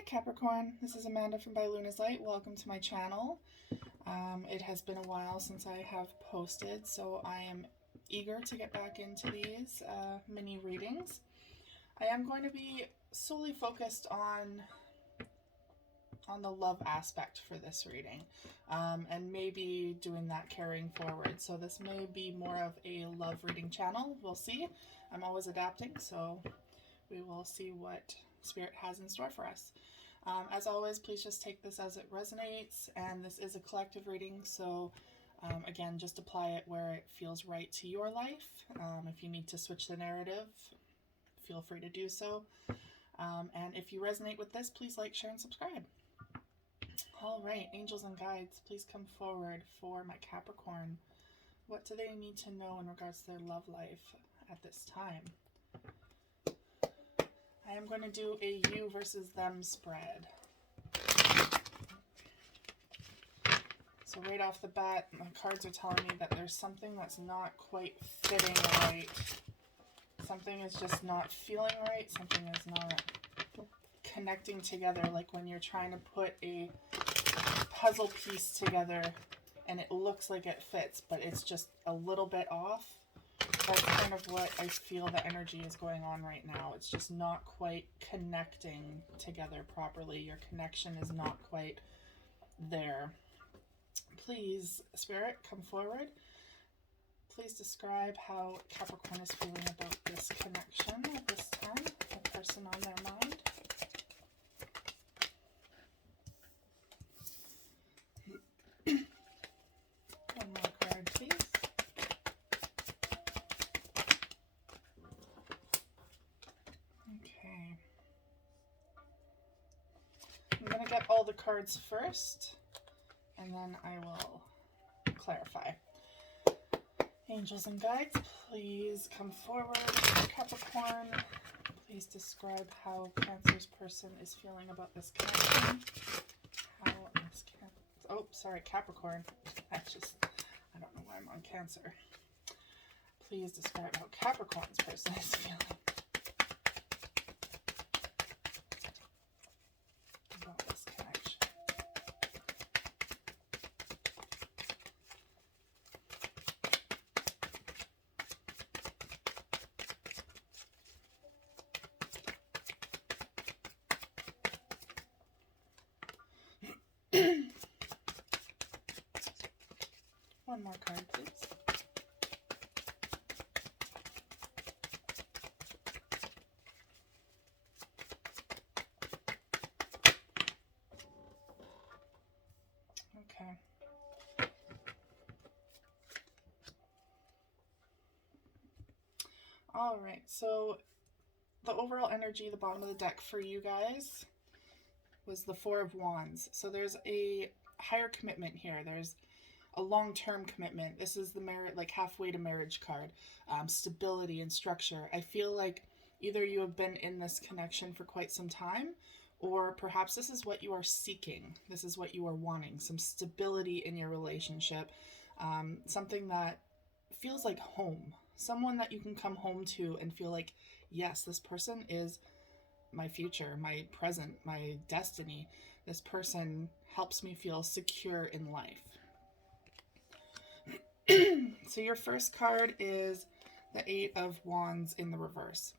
Hi Capricorn, this is Amanda from By Luna's Light. Welcome to my channel. It has been a while since I have posted, so I am eager to get back into these mini readings. I am going to be solely focused on the love aspect for this reading, and maybe doing that carrying forward. So this may be more of a love reading channel. We'll see. I'm always adapting, so we will see what Spirit has in store for us. As always, please just take this as it resonates, and this is a collective reading, so again, just apply it where it feels right to your life. If you need to switch the narrative, feel free to do so. And if you resonate with this, please like, share, and subscribe. All right, angels and guides, please come forward for my Capricorn. What do they need to know in regards to their love life at this time? I am going to do a you versus them spread. So right off the bat, my cards are telling me that there's something that's not quite fitting right. Something is just not feeling right. Something is not connecting together, like when you're trying to put a puzzle piece together and it looks like it fits, but it's just a little bit off. That's kind of what I feel the energy is going on right now. It's just not quite connecting together properly. Your connection is not quite there. Please, Spirit, come forward. Please describe how Capricorn is feeling about this connection at this time, the person on their mind. One more card, please. Okay. I'm going to get all the cards first, and then I will clarify. Angels and guides, please come forward. Capricorn, please describe how Cancer's person is feeling about this connection. Capricorn. I don't know why I'm on Cancer. Please describe how Capricorn's person is feeling about this connection. One more card, please. Okay. All right, so the overall energy, the bottom of the deck for you guys was the Four of Wands. So there's a higher commitment here. There's a long-term commitment. This is the marriage, like halfway to marriage card. Stability and structure. I feel like either you have been in this connection for quite some time, or perhaps this is what you are seeking. This is what you are wanting. Some stability in your relationship. Something that feels like home. Someone that you can come home to and feel like, yes, this person is my future, my present, my destiny. This person helps me feel secure in life. So your first card is the Eight of Wands in the reverse.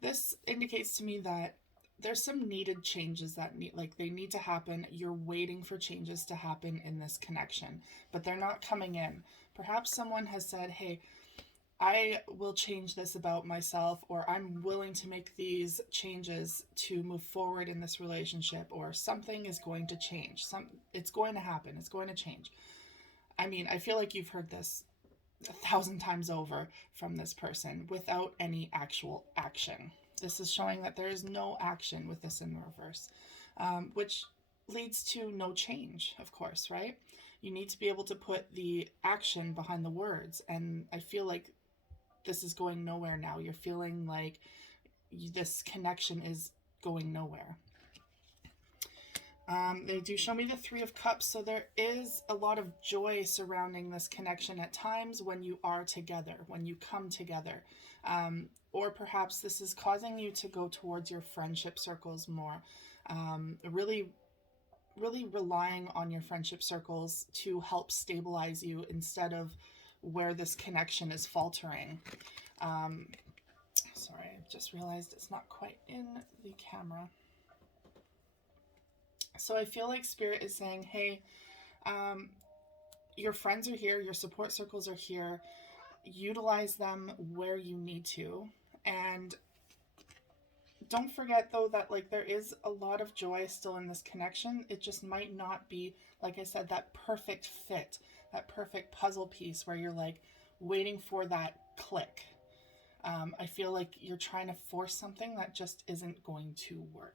This indicates to me that there's some needed changes that they need to happen. You're waiting for changes to happen in this connection, but they're not coming in. Perhaps someone has said, hey, I will change this about myself, or I'm willing to make these changes to move forward in this relationship, or something is going to change. It's going to happen. It's going to change. I mean, I feel like you've heard this 1,000 times over from this person without any actual action. This is showing that there is no action with this in the reverse, which leads to no change, of course, right? You need to be able to put the action behind the words, and I feel like this is going nowhere now. You're feeling like this connection is going nowhere. They do show me the Three of Cups, so there is a lot of joy surrounding this connection at times when you are together, when you come together. Or perhaps this is causing you to go towards your friendship circles more. Really, really relying on your friendship circles to help stabilize you instead of where this connection is faltering. Sorry, I just realized it's not quite in the camera. So I feel like Spirit is saying, hey, your friends are here, your support circles are here, utilize them where you need to. And don't forget, though, that like there is a lot of joy still in this connection. It just might not be, like I said, that perfect fit, that perfect puzzle piece where you're like waiting for that click. I feel like you're trying to force something that just isn't going to work.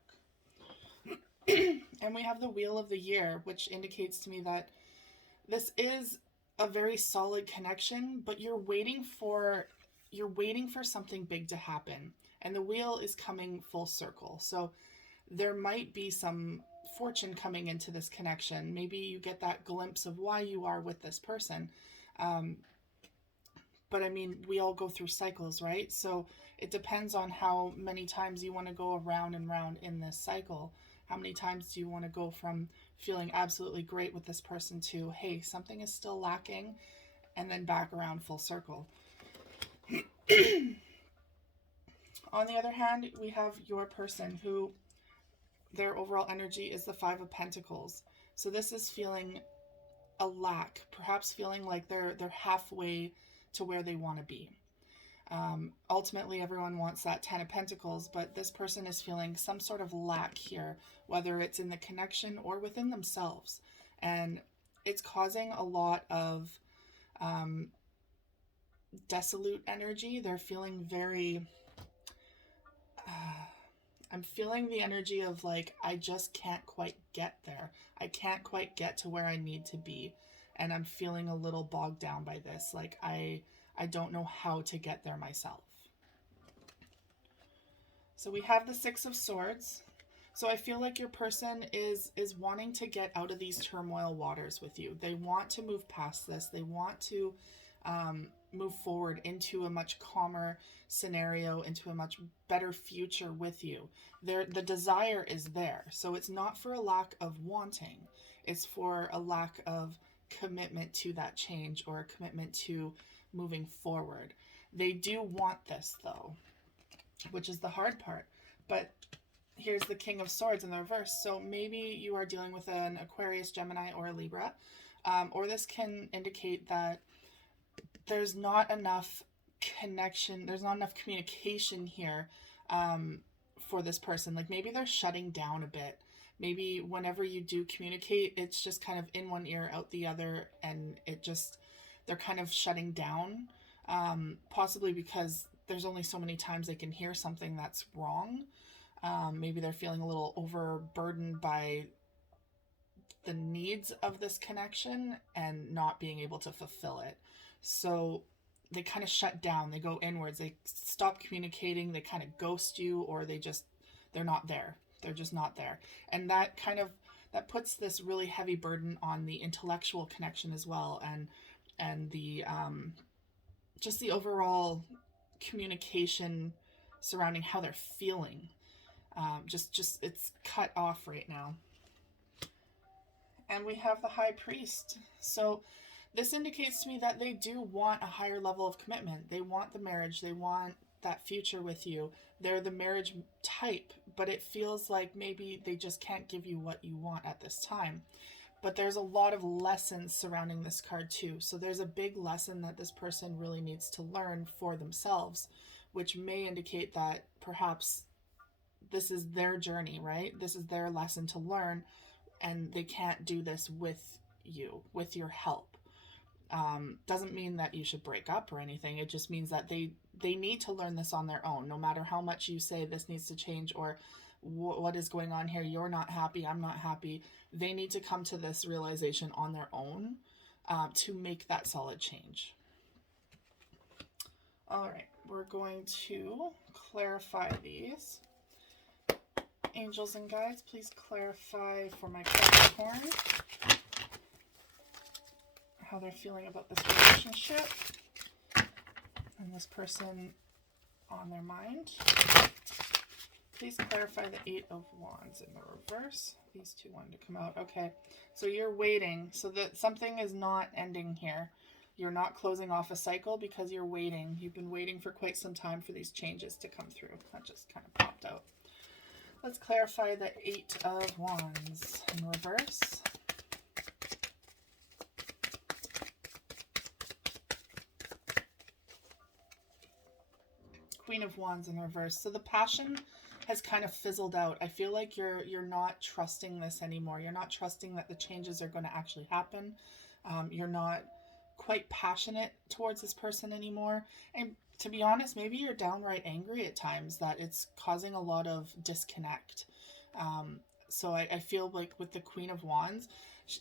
And we have the Wheel of the Year, which indicates to me that this is a very solid connection, but you're waiting for something big to happen. And the wheel is coming full circle. So there might be some fortune coming into this connection. Maybe you get that glimpse of why you are with this person. But I mean, we all go through cycles, right? So it depends on how many times you want to go around and round in this cycle. How many times do you want to go from feeling absolutely great with this person to, hey, something is still lacking, and then back around full circle. On the other hand, we have your person who their overall energy is the Five of Pentacles. So this is feeling a lack, perhaps feeling like they're halfway to where they want to be. Ultimately, everyone wants that Ten of Pentacles, but this person is feeling some sort of lack here, whether it's in the connection or within themselves. And it's causing a lot of desolate energy. They're feeling very... I'm feeling the energy of like, I just can't quite get there. I can't quite get to where I need to be. And I'm feeling a little bogged down by this. Like, I don't know how to get there myself. So we have the Six of Swords. So I feel like your person is wanting to get out of these turmoil waters with you. They want to move past this. They want to move forward into a much calmer scenario, into a much better future with you. The desire is there. So it's not for a lack of wanting. It's for a lack of commitment to that change or a commitment to moving forward. They do want this, though, which is the hard part. But here's the King of Swords in the reverse. So maybe you are dealing with an Aquarius, Gemini, or a Libra. Or this can indicate that there's not enough connection, there's not enough communication here for this person. Like maybe they're shutting down a bit. Maybe whenever you do communicate, it's just kind of in one ear, out the other, and they're kind of shutting down. Possibly because there's only so many times they can hear something that's wrong. Maybe they're feeling a little overburdened by the needs of this connection and not being able to fulfill it. So they kind of shut down, they go inwards, they stop communicating, they kind of ghost you, or they're not there. They're just not there. And that puts this really heavy burden on the intellectual connection as well, and the just the overall communication surrounding how they're feeling. Just it's cut off right now. And we have the High Priest. So this indicates to me that they do want a higher level of commitment. They want the marriage. They want that future with you. They're the marriage type, but it feels like maybe they just can't give you what you want at this time. But there's a lot of lessons surrounding this card too. So there's a big lesson that this person really needs to learn for themselves, which may indicate that perhaps this is their journey, right? This is their lesson to learn, and they can't do this with you, with your help. Doesn't mean that you should break up or anything. It just means that they need to learn this on their own. No matter how much you say this needs to change or what is going on here, you're not happy, I'm not happy. They need to come to this realization on their own to make that solid change. All right, we're going to clarify these. Angels and guides, please clarify for my Capricorn how they're feeling about this relationship and this person on their mind. Please clarify the Eight of Wands in the reverse. These two wanted to come out. Okay, so you're waiting. So that something is not ending here. You're not closing off a cycle because you're waiting. You've been waiting for quite some time for these changes to come through. That just kind of popped out. Let's clarify the Eight of Wands in reverse. Queen of Wands in reverse. So the passion has kind of fizzled out. I feel like you're not trusting this anymore. You're not trusting that the changes are going to actually happen. You're not quite passionate towards this person anymore. And to be honest, maybe you're downright angry at times that it's causing a lot of disconnect. So I feel like with the Queen of Wands,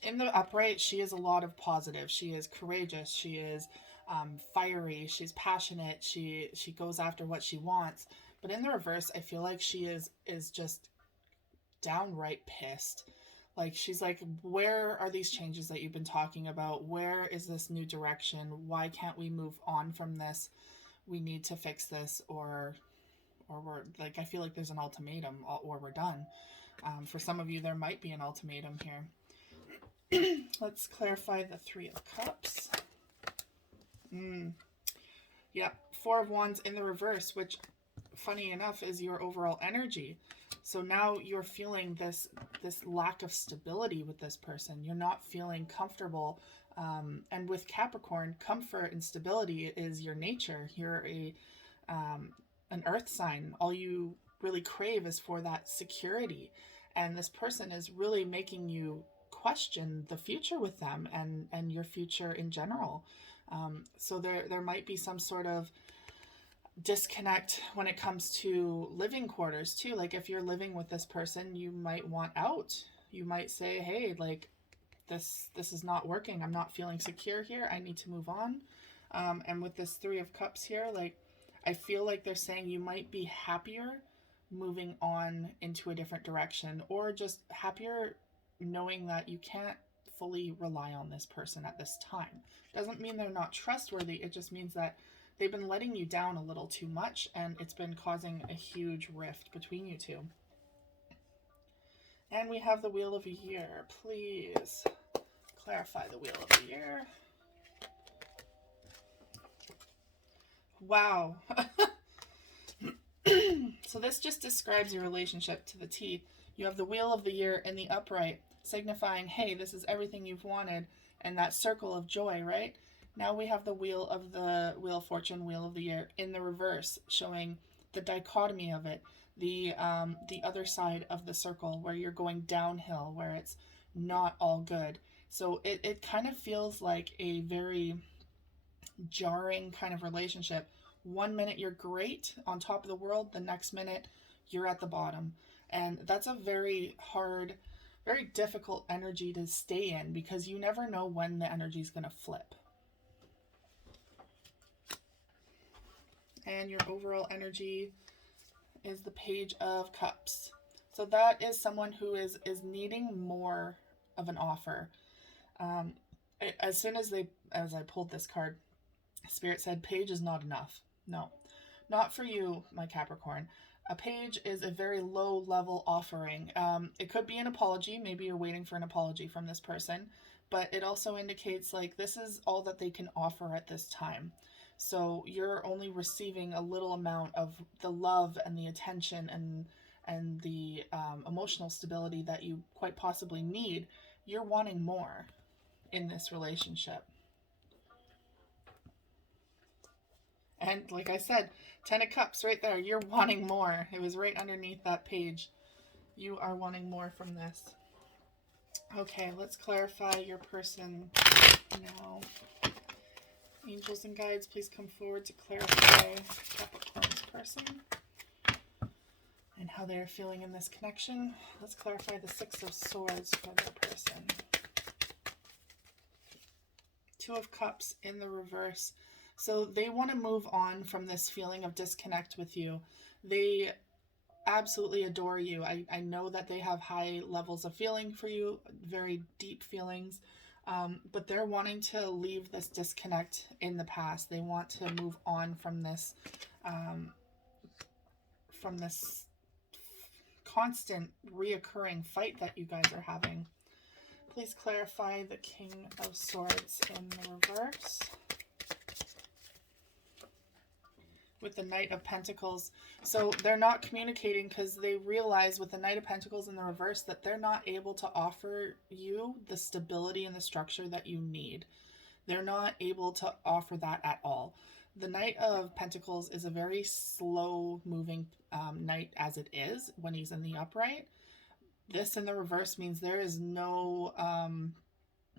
in the upright, she is a lot of positive. She is courageous. She is fiery. She's passionate. She goes after what she wants. But in the reverse, I feel like she is just downright pissed. Like, she's like, where are these changes that you've been talking about? Where is this new direction? Why can't we move on from this? We need to fix this, or we're like, I feel like there's an ultimatum, or we're done. For some of you, there might be an ultimatum here. Let's clarify the Three of Cups. Yep, Four of Wands in the reverse, which, funny enough, is your overall energy. So now you're feeling this lack of stability with this person. You're not feeling comfortable. And with Capricorn, comfort and stability is your nature. You're an earth sign. All you really crave is for that security. And this person is really making you question the future with them and your future in general. So there might be some sort of disconnect when it comes to living quarters too. Like, if you're living with this person, you might want out. You might say, hey, like, this is not working. I'm not feeling secure here. I need to move on. And with this Three of Cups here, like, I feel like they're saying you might be happier moving on into a different direction, or just happier knowing that you can't fully rely on this person at this time. Doesn't mean they're not trustworthy. It just means that they've been letting you down a little too much, and it's been causing a huge rift between you two. And we have the Wheel of the Year. Please clarify the Wheel of the Year. Wow. So this just describes your relationship to the T. You have the Wheel of the Year in the upright, signifying, hey, this is everything you've wanted, and that circle of joy, right? Now we have the Wheel of Fortune, Wheel of the Year in the reverse, showing the dichotomy of it, the other side of the circle where you're going downhill, where it's not all good. So it kind of feels like a very jarring kind of relationship. One minute you're great, on top of the world, the next minute you're at the bottom. And that's a very hard, very difficult energy to stay in, because you never know when the energy is going to flip. And your overall energy is the Page of Cups. So that is someone who is needing more of an offer. As I pulled this card, Spirit said, page is not enough. No, not for you, my Capricorn. A page is a very low level offering. It could be an apology. Maybe you're waiting for an apology from this person, but it also indicates like this is all that they can offer at this time. So you're only receiving a little amount of the love and the attention and the emotional stability that you quite possibly need. You're wanting more in this relationship. And like I said, 10 of Cups right there. You're wanting more. It was right underneath that page. You are wanting more from this. Okay, let's clarify your person now. Angels and guides, please come forward to clarify Capricorn's person and how they're feeling in this connection. Let's clarify the Six of Swords for their person. Two of Cups in the reverse. So they want to move on from this feeling of disconnect with you. They absolutely adore you. I know that they have high levels of feeling for you, very deep feelings, but they're wanting to leave this disconnect in the past. They want to move on um, from this constant reoccurring fight that you guys are having. Please clarify the King of Swords in the reverse. With the Knight of Pentacles. So they're not communicating because they realize with the Knight of Pentacles in the reverse that they're not able to offer you the stability and the structure that you need. They're not able to offer that at all. The Knight of Pentacles is a very slow moving knight as it is when he's in the upright. This in the reverse means there is no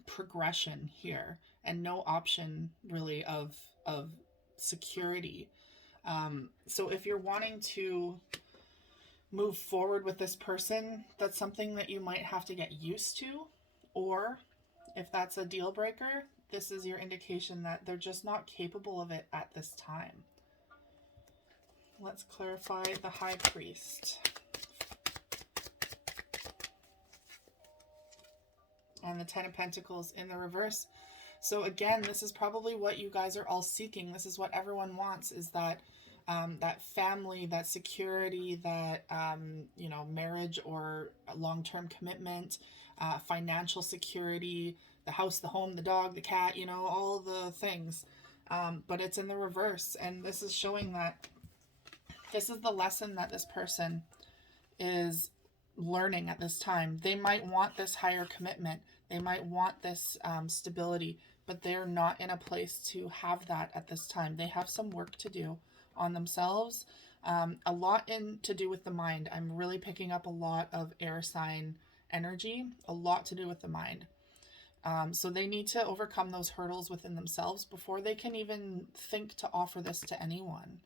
progression here and no option really of security. So if you're wanting to move forward with this person, that's something that you might have to get used to, or if that's a deal breaker, this is your indication that they're just not capable of it at this time. Let's clarify the High Priest. And the Ten of Pentacles in the reverse. So again, this is probably what you guys are all seeking. This is what everyone wants, is that that family, that security, that, you know, marriage or long-term commitment, financial security, the house, the home, the dog, the cat, you know, all the things. But it's in the reverse. And this is showing that this is the lesson that this person is learning at this time. They might want this higher commitment. They might want this stability, but they're not in a place to have that at this time. They have some work to do on themselves. A lot to do with the mind. I'm really picking up a lot of air sign energy, a lot to do with the mind. So they need to overcome those hurdles within themselves before they can even think to offer this to anyone.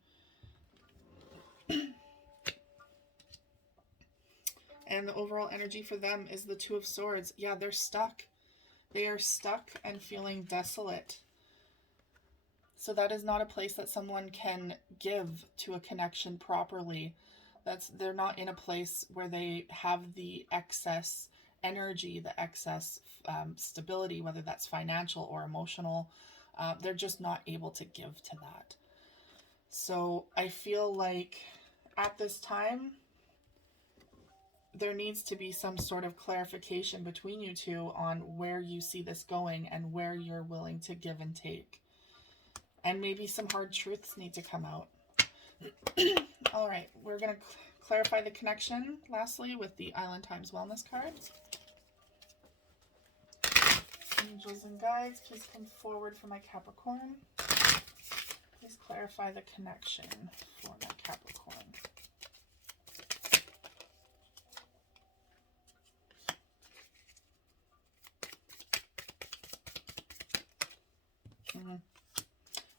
And the overall energy for them is the Two of Swords. Yeah, they're stuck. They are stuck and feeling desolate. So that is not a place that someone can give to a connection properly. They're not in a place where they have the excess energy, the excess stability, whether that's financial or emotional. They're just not able to give to that. So I feel like at this time, there needs to be some sort of clarification between you two on where you see this going and where you're willing to give and take. And maybe some hard truths need to come out. All right, we're going to clarify the connection lastly with the Island Times Wellness cards. Angels and guides, please come forward for my Capricorn. Please clarify the connection for my Capricorn.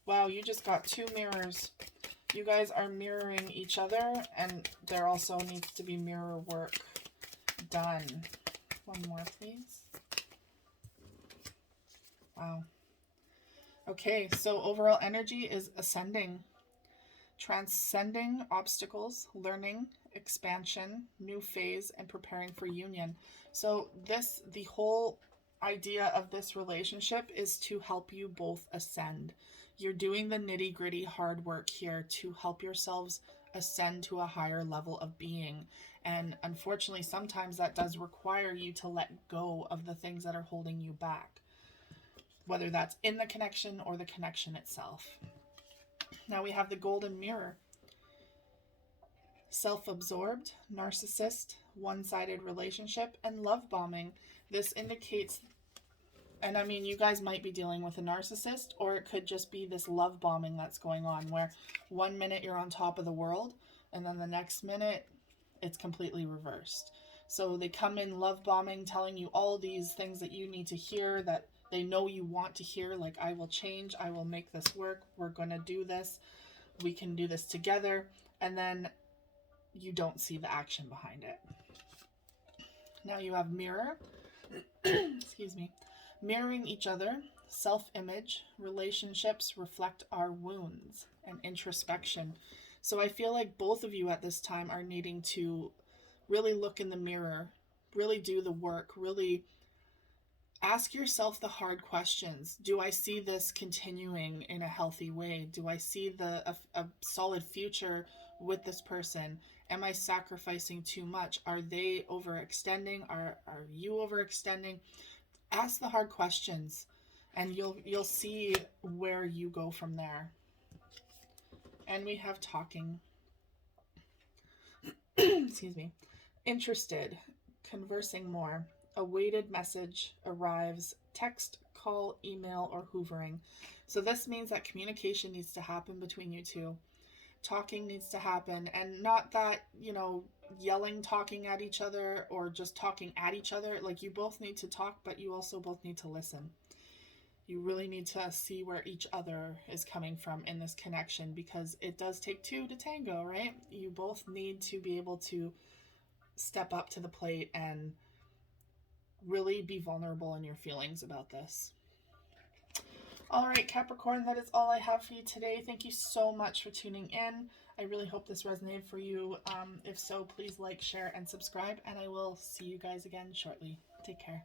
Wow, you just got two mirrors. You guys are mirroring each other, and there also needs to be mirror work done. One more, please. Wow. Okay, so overall energy is ascending, transcending obstacles, learning, expansion, new phase, and preparing for union. So the whole idea of this relationship is to help you both ascend. You're doing the nitty-gritty hard work here to help yourselves ascend to a higher level of being. And unfortunately, sometimes that does require you to let go of the things that are holding you back, whether that's in the connection or the connection itself. Now we have the Golden Mirror. Self-absorbed, narcissist, one-sided relationship, and love bombing. This indicates, and I mean, you guys might be dealing with a narcissist, or it could just be this love bombing that's going on, where one minute you're on top of the world, and then the next minute it's completely reversed. So they come in love bombing, telling you all these things that you need to hear, that they know you want to hear, like, I will change, I will make this work, we're going to do this, we can do this together, and then you don't see the action behind it. Now you have mirror. Excuse me. Mirroring each other, self-image, relationships reflect our wounds, and introspection. So I feel like both of you at this time are needing to really look in the mirror, really do the work, really ask yourself the hard questions. Do I see this continuing in a healthy way? Do I see a solid future with this person? Am I sacrificing too much? Are they overextending? Are you overextending? Ask the hard questions, and you'll see where you go from there. And we have talking. Excuse me. Interested, conversing more. A weighted message arrives, text, call, email, or hoovering. So this means that communication needs to happen between you two. Talking needs to happen, and not that, yelling, talking at each other, or just talking at each other. Like, you both need to talk, but you also both need to listen. You really need to see where each other is coming from in this connection, because it does take two to tango, right? You both need to be able to step up to the plate and really be vulnerable in your feelings about this. All right, Capricorn, that is all I have for you today. Thank you so much for tuning in. I really hope this resonated for you. If so, please like, share, and subscribe, and I will see you guys again shortly. Take care.